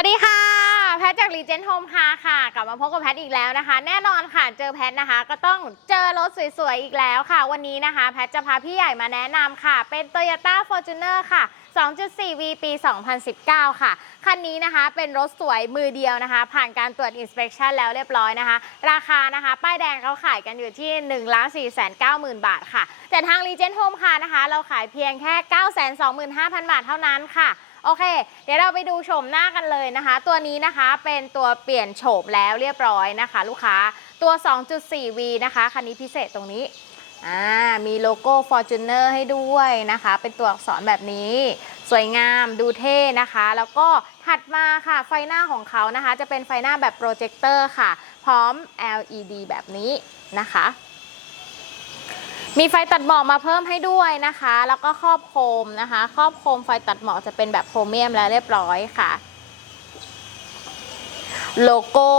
วัสดีค่ะ แพทจากรีเจนโฮมคาค่ะ กลับมาพบกับแพทอีกแล้วนะคะ แน่นอนค่ะ เจอแพทนะคะ ก็ต้องเจอรถสวยๆ อีกแล้วค่ะ วันนี้นะคะ แพทจะพาพี่ใหญ่มาแนะนำค่ะ เป็น Toyota Fortuner ค่ะ 2.4V ปี 2019 ค่ะ คันนี้นะคะเป็นรถสวยมือเดียวนะคะ ผ่านการตรวจ inspection แล้วเรียบร้อยนะคะ ราคานะคะ ป้ายแดงเขาขายกันอยู่ที่ 1 4 9 0 0 0 0บาทค่ะ แต่ทาง Regent Home ค่ะนะคะ เราขายเพียงแค่ 925,000 บาทเท่านั้นค่ะ โอเค เดี๋ยวเราไปดูโฉมหน้ากันเลยนะคะ ตัวนี้นะคะเป็นตัวเปลี่ยนโฉมแล้วเรียบร้อยนะคะ ลูกค้าตัว 2.4V นะคะคันนี้พิเศษตรงนี้อ่ามีโลโก้ Fortuner ให้ด้วยนะคะ เป็นตัวอักษรแบบนี้ สวยงามดูเท่นะคะ แล้วก็ถัดมาค่ะไฟหน้าของเขานะคะ จะเป็นไฟหน้าแบบโปรเจคเตอร์ค่ะ พร้อม LED แบบนี้นะคะ มีไฟตัดหมอกมาเพิ่มให้ด้วยนะคะ แล้วก็ครอบโคมนะคะ ครอบโคมไฟตัดหมอกจะเป็นแบบโครเมียมแล้วเรียบร้อยค่ะ โลโก้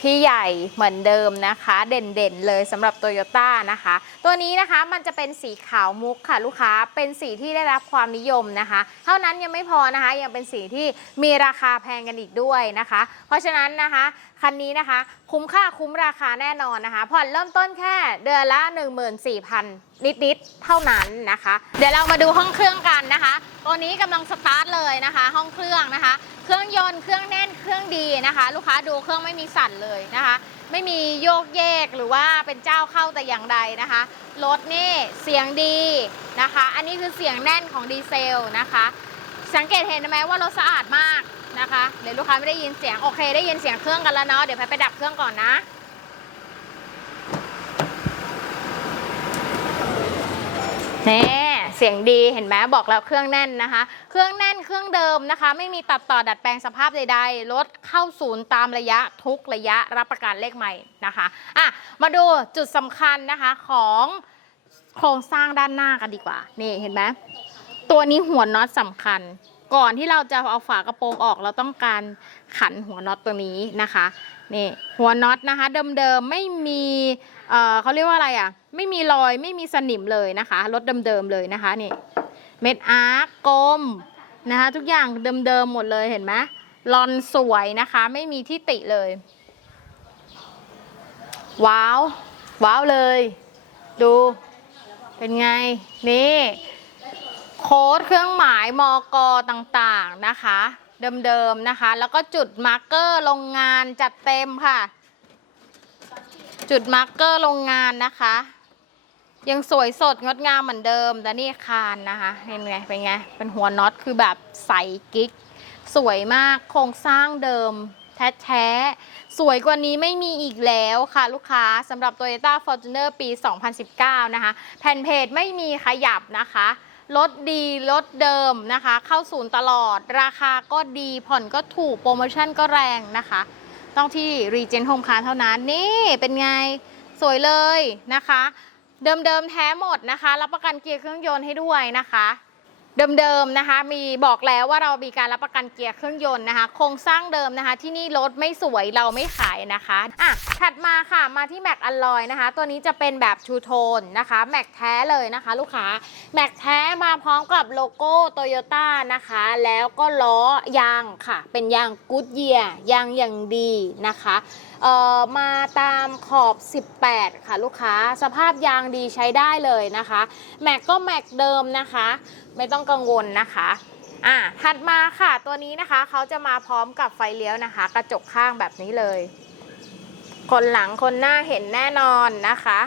พี่ใหญ่เหมือนเดิมนะคะ เด่นๆเลยสำหรับโตโยต้านะคะ ตัวนี้นะคะมันจะเป็นสีขาวมุกค่ะลูกค้าเป็นสีที่ได้รับความนิยมนะคะ เท่านั้นยังไม่พอนะคะ ยังเป็นสีที่มีราคาแพงกันอีกด้วยนะคะ เพราะฉะนั้นนะคะ คันนี้นะคะ คุ้มค่าคุ้มราคาแน่นอนนะคะ ผ่อนเริ่มต้นแค่เดือนละ 14,000 นิดๆเท่านั้นนะคะ เดี๋ยวเรามาดูห้องเครื่องกันนะคะตัวนี้กำลังสตาร์ทเลยนะคะ ห้องเครื่องนะคะ เครื่องยนต์เครื่องแน่นเครื่องดีนะคะ ลูกค้าดูเครื่องไม่มีสั่นเลยนะคะ ไม่มีโยกเยกหรือว่าเป็นเจ้าเข้าแต่อย่างใดนะคะรถนี่เสียงดีนะคะ อันนี้คือเสียงแน่นของดีเซลนะคะ สังเกตเห็นไหมว่ารถสะอาดมาก นะคะ เดี๋ยวลูกค้าไม่ได้ยินเสียง โอเค ได้ยินเสียงเครื่องกันแล้วเนาะ เดี๋ยวแพทไปดับเครื่องก่อนนะแน่เสียงดีเห็นไหมบอกแล้วเครื่องแน่นนะคะ เครื่องแน่นเครื่องเดิมนะคะ ไม่มีตัดต่อดัดแปลงสภาพใดๆรถเข้าศูนย์ตามระยะทุกระยะรับประกันเลขใหม่นะคะอะมาดูจุดสำคัญนะคะของโครงสร้างด้านหน้ากันดีกว่า นี่เห็นไหมตัวนี้หัวน็อตสำคัญ ก่อนที่เราจะเอาฝากระโปรงออกเราต้องการขันหัวน็อตตัวนี้นะคะนี่หัวน็อตนะคะ เดิมๆไม่มีเอ่อเขาเรียกว่าอะไรอะ ไม่มีรอยไม่มีสนิมเลยนะคะรถเดิมๆเลยนะคะนี่เม็ดอาร์กกลมนะคะทุกอย่างเดิมๆหมดเลยเห็นไหมลอนสวยนะคะ ไม่มีที่ติเลย ว้าว ว้าวเลย ดูเป็นไง นี่ โค้ดเครื่องหมายมอกต่างๆนะคะ เดิมๆนะคะ แล้วก็จุดมาร์กเกอร์โรงงานจัดเต็มค่ะ จุดมาร์กเกอร์โรงงานนะคะ ยังสวยสดงดงามเหมือนเดิมแต่นี่คานนะคะเห็นไงเป็นไงเป็นหัวน็อตคือแบบใสกิ๊กสวยมากโครงสร้างเดิมแท้ๆสวยกว่านี้ไม่มีอีกแล้วค่ะลูกค้าสำหรับ Toyota Fortuner ปี 2019 นะคะ แผ่นเพจไม่มีขยับนะคะ รถดีรถเดิมนะคะ เข้าศูนย์ตลอด ราคาก็ดีผ่อนก็ถูกโปรโมชั่นก็แรงนะคะ ต้องที่ Regent Home Car เท่านั้น นี่เป็นไงสวยเลยนะคะ เดิมๆแท้หมดนะคะ รับประกันเกียร์เครื่องยนต์ให้ด้วยนะคะ เดิมๆนะคะ มีบอกแล้วว่าเรามีการรับประกันเกียร์เครื่องยนต์นะคะ โครงสร้างเดิมนะคะ ที่นี่รถไม่สวยเราไม่ขายนะคะอะถัดมาค่ะมาที่แม็กอลลอยนะคะ ตัวนี้จะเป็นแบบชูโทนนะคะแม็กแท้เลยนะคะ ลูกค้าแม็กแท้มาพร้อมกับโลโก้โตโยต้านะคะ แล้วก็ล้อยางค่ะ เป็นยางกูดเยียยางอย่างดีนะคะ มาตามขอบ 18 ค่ะลูกค้า สภาพยางดีใช้ได้เลยนะคะ แม็กก็แม็กเดิมนะคะ ไม่ต้องกังวลนะคะอะถัดมาค่ะตัวนี้นะคะเขาจะมาพร้อมกับไฟเลี้ยวนะคะ กระจกข้างแบบนี้เลย คนหลังคนหน้าเห็นแน่นอนนะคะ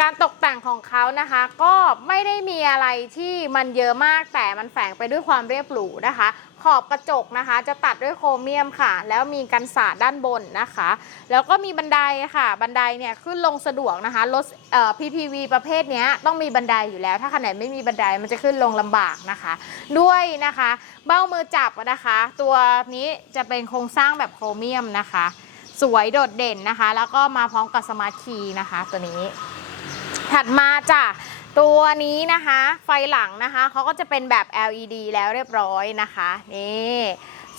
การตกแต่งของเขานะคะ ก็ไม่ได้มีอะไรที่มันเยอะมากแต่มันแฝงไปด้วยความเรียบหรูนะคะ ขอบกระจกนะคะ จะตัดด้วยโครเมียมค่ะ แล้วมีกันสาดด้านบนนะคะ แล้วก็มีบันไดค่ะ บันไดเนี่ยขึ้นลงสะดวกนะคะรถเอ่อ PPV ประเภทนี้ต้องมีบันไดอยู่แล้ว ถ้าคันไหนไม่มีบันไดมันจะขึ้นลงลำบากนะคะ ด้วยนะคะ เบ้ามือจับนะคะ ตัวนี้จะเป็นโครงสร้างแบบโครเมียมนะคะ สวยโดดเด่นนะคะ แล้วก็มาพร้อมกับสมาร์ทคีย์นะคะ ตัวนี้ ถัดมาจ้ะ ตัวนี้นะคะไฟหลังนะคะเขาก็จะเป็นแบบ LED แล้วเรียบร้อยนะคะนี่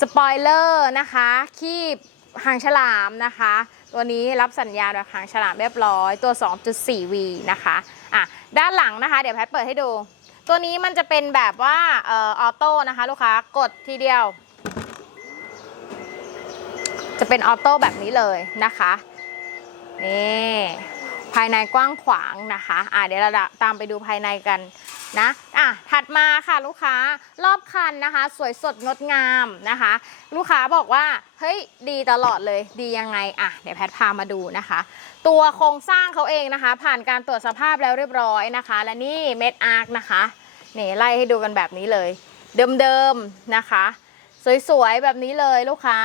สปอยเลอร์นะคะคีบหางฉลามนะคะ ตัวนี้รับสัญญาณแบบหางฉลามเรียบร้อยตัว 2.4V นะคะอะด้านหลังนะคะ เดี๋ยวแพทเปิดให้ดู ตัวนี้มันจะเป็นแบบว่าเอ่อออโต้นะคะลูกค้ากดทีเดียว จะเป็นออโต้แบบนี้เลยนะคะนี่ ภายในกว้างขวางนะคะอะเดี๋ยวเราตามไปดูภายในกันนะอะถัดมาค่ะลูกค้ารอบคันนะคะ สวยสดงดงามนะคะ ลูกค้าบอกว่าเฮ้ยดีตลอดเลยดียังไงอะเดี๋ยวแพทพามาดูนะคะ ตัวโครงสร้างเขาเองนะคะ ผ่านการตรวจสภาพแล้วเรียบร้อยนะคะ และนี่เม็ดอาร์คนะคะนี่ไล่ให้ดูกันแบบนี้เลย เดิมๆนะคะ สวยๆแบบนี้เลยลูกค้า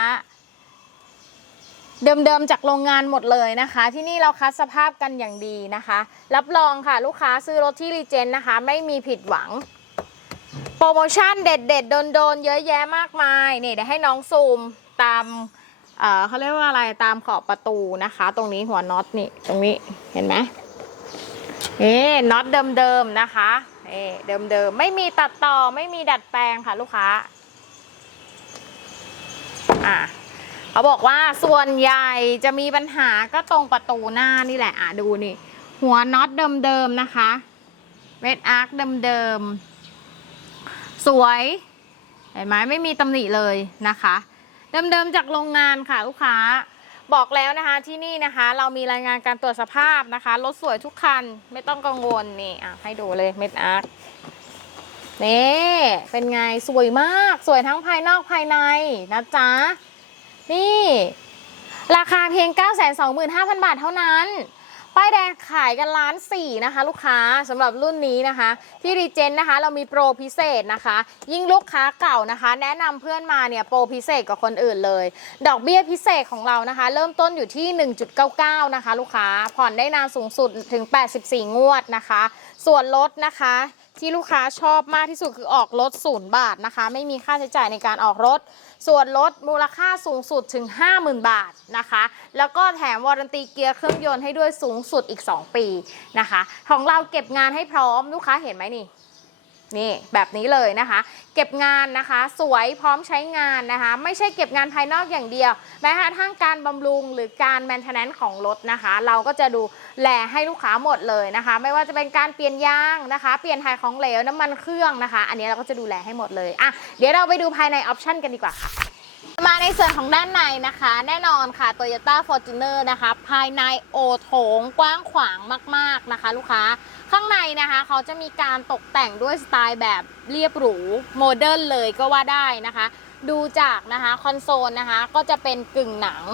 เดิมๆจากโรงงานหมดเลยนะคะ ที่นี่เราคัดสภาพกันอย่างดีนะคะ รับรองค่ะลูกค้าซื้อรถที่รีเจนนะคะ ไม่มีผิดหวัง โปรโมชั่นเด็ดๆ โดนๆ เยอะแยะมากมายนี่เดี๋ยวให้น้องซูมตามเออเขาเรียกว่าอะไรตามขอบประตูนะคะ ตรงนี้หัวน็อตนี่ตรงนี้เห็นไหมนี่น็อตเดิมๆนะคะนี่เดิมๆไม่มีตัดต่อไม่มีดัดแปลงค่ะลูกค้าอะ เขาบอกว่าส่วนใหญ่จะมีปัญหาก็ตรงประตูหน้านี่แหละอะดูนี่ หัวน็อตเดิมๆนะคะเวทอาร์คเดิมๆสวยเห็นไหมไม่มีตำหนิเลยนะคะ เดิมๆจากโรงงานค่ะลูกค้าบอกแล้วนะคะที่นี่นะคะ เรามีรายงานการตรวจสภาพนะคะรถสวยทุกคันไม่ต้องกังวลนี่อะให้ดูเลยเม็ดอาร์คนี่เป็นไงสวยมากสวยทั้งภายนอกภายในนะจ๊ะ นี่ ราคาเพียง 925,000 บาทเท่านั้น ป้ายแดงขายกันล้านสี่นะคะ ลูกค้าสำหรับรุ่นนี้นะคะ ที่รีเจนนะคะ เรามีโปรพิเศษนะคะ ยิ่งลูกค้าเก่านะคะ แนะนำเพื่อนมาเนี่ยโปรพิเศษกว่าคนอื่นเลย ดอกเบี้ยพิเศษของเรานะคะ เริ่มต้นอยู่ที่ 1.99 นะคะ ลูกค้าผ่อนได้นานสูงสุดถึง 84 งวดนะคะ ส่วนลดนะคะ ที่ลูกค้าชอบมากที่สุดคือออกรถศูนย์บาทนะคะ ไม่มีค่าใช้จ่ายในการออกรถ ส่วนลดมูลค่าสูงสุดถึง 50,000 บาทนะคะ แล้วก็แถมวอรันตีเกียร์เครื่องยนต์ให้ด้วยสูงสุดอีก 2 ปีนะคะ ของเราเก็บงานให้พร้อมลูกค้าเห็นไหมนี่ นี่แบบนี้เลยนะคะ เก็บงานนะคะ สวยพร้อมใช้งานนะคะ ไม่ใช่เก็บงานภายนอกอย่างเดียวแม้กระทั่งการบำรุงหรือการแมนเทนแนนซ์ของรถนะคะ เราก็จะดูแลให้ลูกค้าหมดเลยนะคะ ไม่ว่าจะเป็นการเปลี่ยนยางนะคะ เปลี่ยนถ่ายของเหลวน้ำมันเครื่องนะคะ อันนี้เราก็จะดูแลให้หมดเลยอะเดี๋ยวเราไปดูภายในออปชันกันดีกว่าค่ะ มาในส่วนของด้านในนะคะ แน่นอนค่ะ Toyota Fortuner นะคะ ภายในโอโถงกว้างขวางมาก ๆนะคะ ลูกค้าข้างในนะคะเขาจะมีการตกแต่งด้วยสไตล์แบบเรียบหรูโมเดิร์นเลยก็ว่าได้นะคะ ดูจากนะคะคอนโซลนะคะก็จะเป็นกึ่งหนัง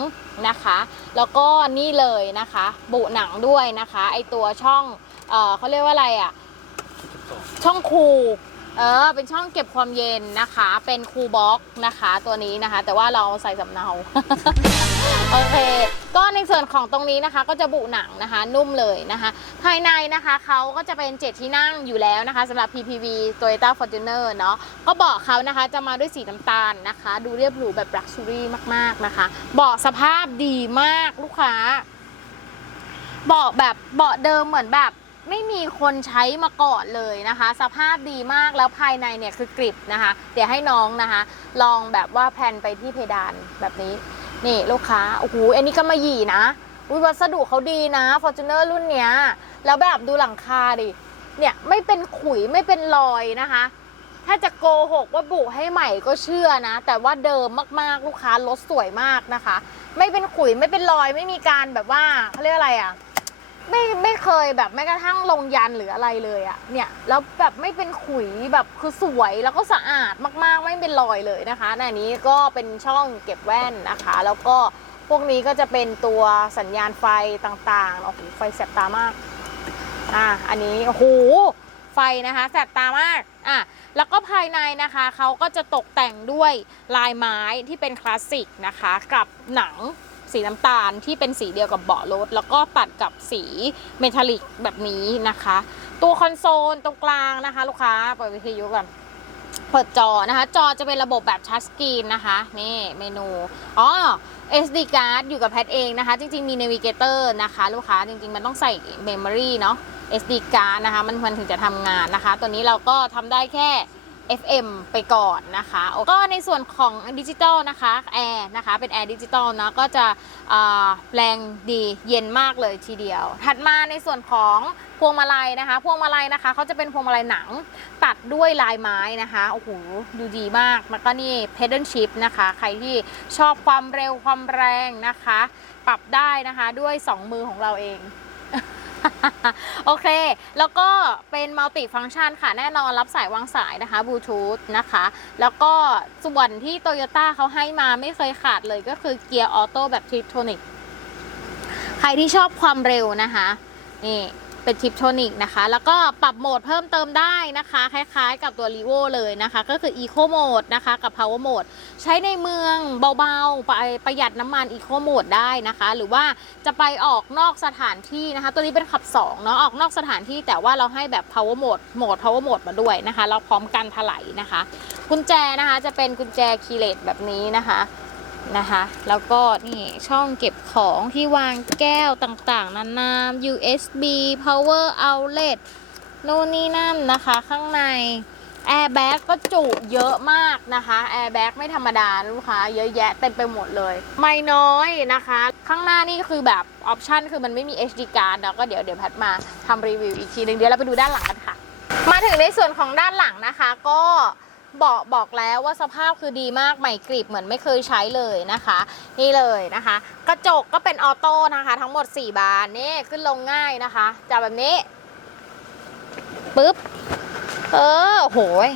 นะคะ แล้วก็นี่เลยนะคะ บุหนังด้วยนะคะ ไอตัวช่องเออเขาเรียกว่าอะไรอะ่ะช่องคู เออ เป็นช่องเก็บความเย็นนะคะ เป็นคูลบ็อกนะคะ ตัวนี้นะคะ แต่ว่าเราใส่สำเนา โอเค ก็ในส่วนของตรงนี้นะคะ ก็จะบุหนังนะคะ นุ่มเลยนะคะ ภายในนะคะเขาก็จะเป็น 7 ที่นั่งอยู่แล้วนะคะสำหรับ PPV Toyota Fortuner เนาะ ก็เบาะเขานะคะจะมาด้วยสีน้ำตาลนะคะ ดูเรียบหรูแบบ Luxury มาก ๆนะคะ เบาะสภาพดีมากลูกค้า เบาะแบบเบาะเดิมเหมือนแบบ ไม่มีคนใช้มาก่อนเลยนะคะ สภาพดีมากแล้วภายในเนี่ยคือกริบนะคะ เดี๋ยวให้น้องนะคะ ลองแบบว่าแผ่นไปที่เพดานแบบนี้ นี่ลูกค้าโอ้โหอันนี้ก็มาหยีนะอุ๊ยวัสดุเขาดีนะ Fortuner รุ่นเนี้ย แล้วแบบดูหลังคาดิเนี่ยไม่เป็นขุยไม่เป็นรอยนะคะ ถ้าจะโกหกว่าบุให้ใหม่ก็เชื่อนะ แต่ว่าเดิมมากๆลูกค้ารถสวยมากนะคะ ไม่เป็นขุยไม่เป็นรอยไม่มีการแบบว่าเขาเรียกอะไรอะ่ะ ไม่ไม่เคยแบบแม้กระทั่งลงยันหรืออะไรเลยอะเนี่ยแล้วแบบไม่เป็นขุยแบบคือสวยแล้วก็สะอาดมากๆ ไม่เป็นรอยเลยนะคะในนี้ก็เป็นช่องเก็บแว่นนะคะ แล้วก็พวกนี้ก็จะเป็นตัวสัญญาณไฟต่างๆโอ้โหไฟแสบตามากอะอันนี้โอ้โหไฟนะคะแสบตามากอะแล้วก็ภายในนะคะเขาก็จะตกแต่งด้วยลายไม้ที่เป็นคลาสสิกนะคะ กับหนัง สีน้ำตาลที่เป็นสีเดียวกับเบาะรถ แล้วก็ตัดกับสีเมทัลลิกแบบนี้นะคะ ตัวคอนโซลตรงกลางนะคะ ลูกค้าเปิดวิทยุก่อนเปิดจอนะคะ จอจะเป็นระบบแบบทัชสกรีนนะคะ นี่เมนูอ๋อ SD card อยู่กับแพทเองนะคะ จริงๆ มี Navigator นะคะ ลูกค้าจริงๆ มันต้องใส่ Memory เนาะ SD card นะคะ มันมันถึงจะทำงานนะคะ ตัวนี้เราก็ทำได้แค่ FM ไปก่อนนะคะ ก็ในส่วนของดิจิตอลนะคะแอร์นะคะ เป็นแอร์ดิจิตอลนะก็จะแรงดีเย็นมากเลยทีเดียว ถัดมาในส่วนของพวงมาลัยนะคะ พวงมาลัยนะคะเขาจะเป็นพวงมาลัยหนังตัดด้วยลายไม้นะคะโอ้โหดูดีมากแล้วก็นี่ pedal shift นะคะ ใครที่ชอบความเร็วความแรงนะคะ ปรับได้นะคะด้วย 2 มือของเราเอง โอเค แล้วก็เป็นมัลติฟังก์ชันค่ะ แน่นอนรับสายวางสายนะคะบลูทูธนะคะ แล้วก็ส่วนที่โตโยต้าเขาให้มาไม่เคยขาดเลยก็คือเกียร์ออโต้แบบทริปโทนิก ใครที่ชอบความเร็วนะคะ นี่ เป็นทิปโทนิกนะคะ แล้วก็ปรับโหมดเพิ่มเติมได้นะคะ คล้ายๆ กับตัว r ีโวเลยนะคะ ก็คือ Eco Mode นะคะ กับ Power Mode ใช้ในเมืองเบาๆ ไปประหยัดน้ำมัน Eco Mode ได้นะคะ หรือว่าจะไปออกนอกสถานที่นะคะ ตัวนี้เป็นขับ2เนาะ ออกนอกสถานที่แต่ว่าเราให้แบบ Power Mode โหมด Power Mode มาด้วยนะคะ เราพร้อมกันถลายนะคะ กุญแจนะคะจะเป็นกุญแจคีย์เลสแบบนี้นะคะ นะคะ แล้วก็นี่ช่องเก็บของที่วางแก้วต่างๆ นานา USB power outlet โน่นนี่นั่นนะคะ ข้างใน airbag ก็จุเยอะมากนะคะ airbag ไม่ธรรมดาลูกค้าเยอะแยะเต็มไปหมดเลย ไม่น้อยนะคะ ข้างหน้านี่คือแบบออปชันคือมันไม่มี HD card แล้วก็เดี๋ยวเดี๋ยวแพทมาทำรีวิวอีกทีหนึ่งเดี๋ยวเราไปดูด้านหลังกันค่ะ มาถึงในส่วนของด้านหลังนะคะก็ บอกบอกแล้วว่าสภาพคือดีมากใหม่กริบเหมือนไม่เคยใช้เลยนะคะ นี่เลยนะคะ กระจกก็เป็นออโต้นะคะ ทั้งหมด 4 บานนี่ขึ้นลงง่ายนะคะจับแบบนี้ปึ๊บเออโหย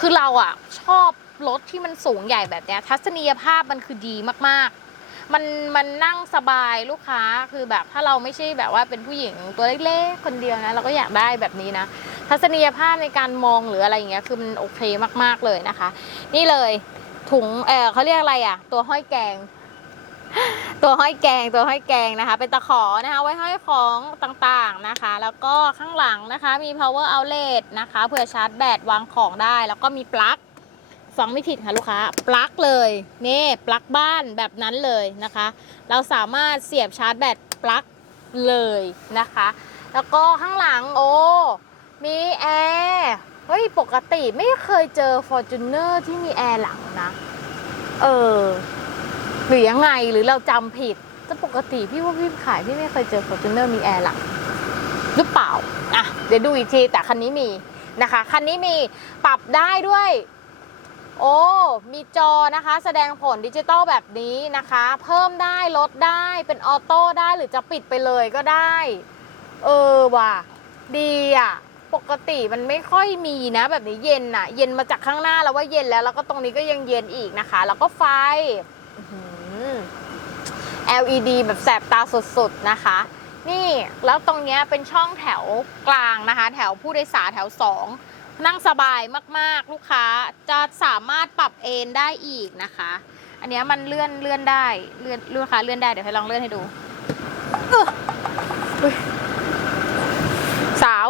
คือเราอะชอบรถที่มันสูงใหญ่แบบเนี้ยทัศนียภาพมันคือดีมากๆ มันมันนั่งสบายลูกค้าคือแบบถ้าเราไม่ใช่แบบว่าเป็นผู้หญิงตัวเล็กๆคนเดียวนะ เราก็อยากได้แบบนี้นะ ทัศนียภาพในการมองหรืออะไรอย่างเงี้ยคือมันโอเคมากๆเลยนะคะ นี่เลยถุงเออเขาเรียกอะไรอะ ตัวห้อยแกง ตัวห้อยแกงตัวห้อยแกงนะคะ เป็นตะขอนะคะไว้ห้อยของต่างๆนะคะ แล้วก็ข้างหลังนะคะมี power outlet นะคะเผื่อชาร์จแบตวางของได้ แล้วก็มีปลั๊กฟังไม่ผิดค่ะลูกค้าปลั๊กเลยนี่ปลั๊กบ้านแบบนั้นเลยนะคะ เราสามารถเสียบชาร์จแบตปลั๊กเลยนะคะ แล้วก็ข้างหลังโอ้ มีแอร์เฮ้ยปกติไม่เคยเจอ Fortuner ที่มีแอร์หลังนะ เออ หรือยังไงหรือเราจำผิดแต่ปกติพี่ว่าพี่ขายพี่ไม่เคยเจอ Fortuner มีแอร์หลังหรือเปล่าอะเดี๋ยวดูอีกทีแต่คันนี้มีนะคะคันนี้มีปรับได้ด้วย โอ้มีจอนะคะ แสดงผลดิจิตอลแบบนี้นะคะ เพิ่มได้ลดได้เป็นออโต้ได้หรือจะปิดไปเลยก็ได้ เออว่ะดีอะ ปกติมันไม่ค่อยมีนะ แบบนี้เย็นอะเย็นมาจากข้างหน้าแล้วว่าเย็นแล้ว แล้วก็ตรงนี้ก็ยังเย็นอีกนะคะ แล้วก็ไฟ LED แบบแสบตาสุดๆนะคะ นี่แล้วตรงเนี้ยเป็นช่องแถวกลางนะคะ แถวผู้โดยสารแถว 2 นั่งสบายมากๆ ลูกค้าจะสามารถปรับเอนได้อีกนะคะ อันนี้มันเลื่อนเลื่อนได้เลื่อนลูกค้าเลื่อนได้เดี๋ยวให้ลองเลื่อนให้ดูอึ๊ะอุ๊ยสาว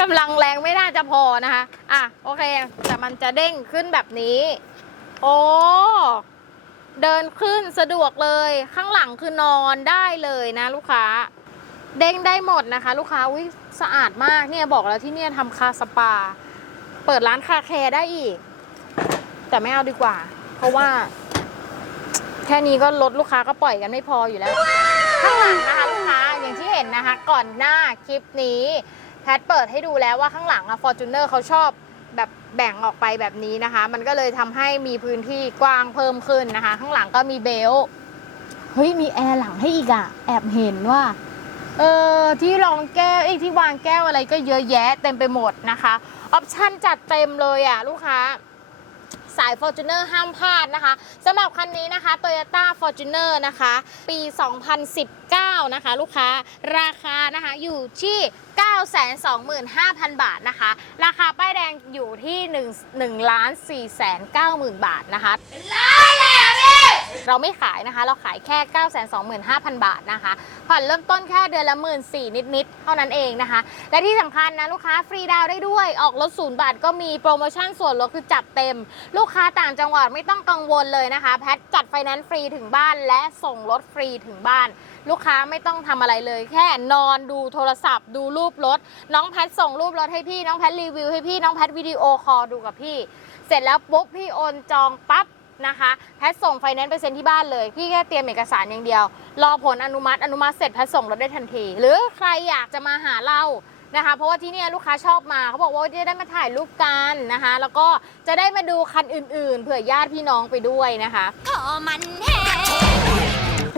กำลังแรงไม่น่า จะพอนะคะ อะโอเค แต่มันจะเด้งขึ้นแบบนี้ โอ้เดินขึ้นสะดวกเลยข้างหลังคือนอนได้เลยนะ ลูกค้า เด้งได้หมดนะคะ ลูกค้าอุ้ยสะอาดมากเนี่ยบอกแล้วที่เนี่ยทำคาสปา เปิดร้านคาแคร์ได้อีก แต่ไม่เอาดีกว่า เพราะว่า แค่นี้ก็ลดลูกค้าก็ปล่อยกันไม่พออยู่แล้ว ข้างหลังนะคะลูกค้าอย่างที่เห็นนะคะ ก่อนหน้าคลิปนี้ ทเปิดให้ดูแล้วว่าข้างหลังอะฟอร์จูเนอร์เขาชอบแบบแบ่งออกไปแบบนี้นะคะ มันก็เลยทำให้มีพื้นที่กว้างเพิ่มขึ้นนะคะ ข้างหลังก็มีเบลเฮ้ยมีแอร์หลังให้อีกอะแอบเห็นว่าเออที่รองแก้วไอ้ที่วางแก้วอะไรก็เยอะแยะเต็มไปหมดนะคะออปชั่นจัดเต็มเลยอะลูกค้า สาย Fortuner ห้ามพลาดนะคะสำหรับคันนี้นะคะ Toyota Fortuner นะคะ ปี 2019 นะคะ ลูกค้าราคานะคะอยู่ที่ 925,000 บาทนะคะ ราคาป้ายแดงอยู่ที่ 1 1 4 9 0 0 0 0 บาทนะคะ เราไม่ขายนะคะ เราขายแค่ 925,000 บาทนะคะ ผ่อนเริ่มต้นแค่เดือนละ1 4ื่นนิดๆ เท่านั้นเองนะคะ และที่สำคัญนะลูกค้าฟรีดาวได้ด้วย ออกรถศูนย์บาทก็มีโปรโมชั่นส่วนลดคือจัดเต็ม ลูกค้าต่างจังหวัดไม่ต้องกังวลเลยนะคะ แพทจัดไฟแนนซ์ฟรีถึงบ้านและส่งรถฟรีถึงบ้าน ลูกค้าไม่ต้องทำอะไรเลย แค่นอนดูโทรศัพท์ ดูรูปรถ น้องแพทส่งรูปรถให้พี่ น้องแพทรีวิวให้พี่ น้องแพทวิดีโอคอลดูกับพี่ เสร็จแล้วปุ๊บพี่โอนจองปั๊บ นะคะแพทส่งไฟแนนซ์ไปเซ็นที่บ้านเลย พี่แค่เตรียมเอกสารอย่างเดียว รอผลอนุมัติอนุมัติเสร็จแพทส่งรถได้ทันที หรือใครอยากจะมาหาเรานะคะ เพราะว่าที่นี่ลูกค้าชอบมาเขาบอกว่าจะได้มาถ่ายรูปกันนะคะ แล้วก็จะได้มาดูคันอื่นๆ เผื่อญาติพี่น้องไปด้วยนะคะก็มันแท้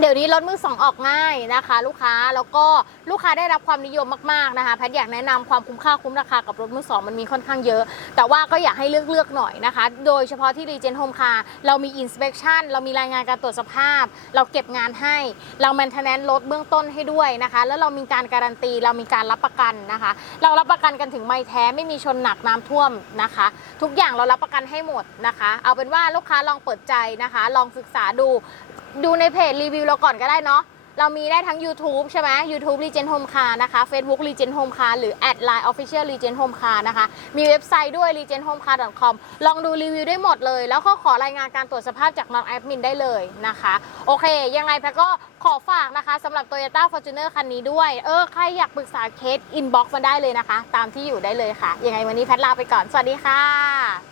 เดี๋ยวนี้รถมือสองออกง่ายนะคะ ลูกค้าแล้วก็ลูกค้าได้รับความนิยมมากๆนะคะแพทย์อยากแนะนำความคุ้มค่าคุ้มราคากับรถมือสองมันมีค่อนข้างเยอะ แต่ว่าก็อยากให้เลือกเลือกๆหน่อยนะคะ โดยเฉพาะที่ Regen Home Car เรามี inspection เรามีรายงานการตรวจสภาพ เราเก็บงานให้ เรา maintenance รถเบื้องต้นให้ด้วยนะคะ แล้วเรามีการการันตี เรามีการรับประกันนะคะ เรารับประกันกันถึงไม่แท้ไม่มีชนหนักน้ำท่วมนะคะ ทุกอย่างเรารับประกันให้หมดนะคะ เอาเป็นว่าลูกค้าลองเปิดใจนะคะ ลองศึกษาดู ดูในเพจรีวิวเราก่อนก็ได้เนาะเรามีได้ทั้ง YouTube ใช่ไหม YouTube Legend Home Car นะคะ Facebook Legend Home Car หรือแอดไลน์ Official Legend Home Car นะคะ มีเว็บไซต์ด้วย legendhomecar.com ลองดูรีวิวได้หมดเลย แล้วก็ขอรายงานการตรวจสภาพจากน้องแอดมินได้เลยนะคะ โอเค ยังไงแพทก็ขอฝากนะคะสำหรับ Toyota Fortuner คันนี้ด้วย เออ ใครอยากปรึกษาเคส inbox มาได้เลยนะคะ ตามที่อยู่ได้เลยค่ะ ยังไงวันนี้แพทลาไปก่อน สวัสดีค่ะ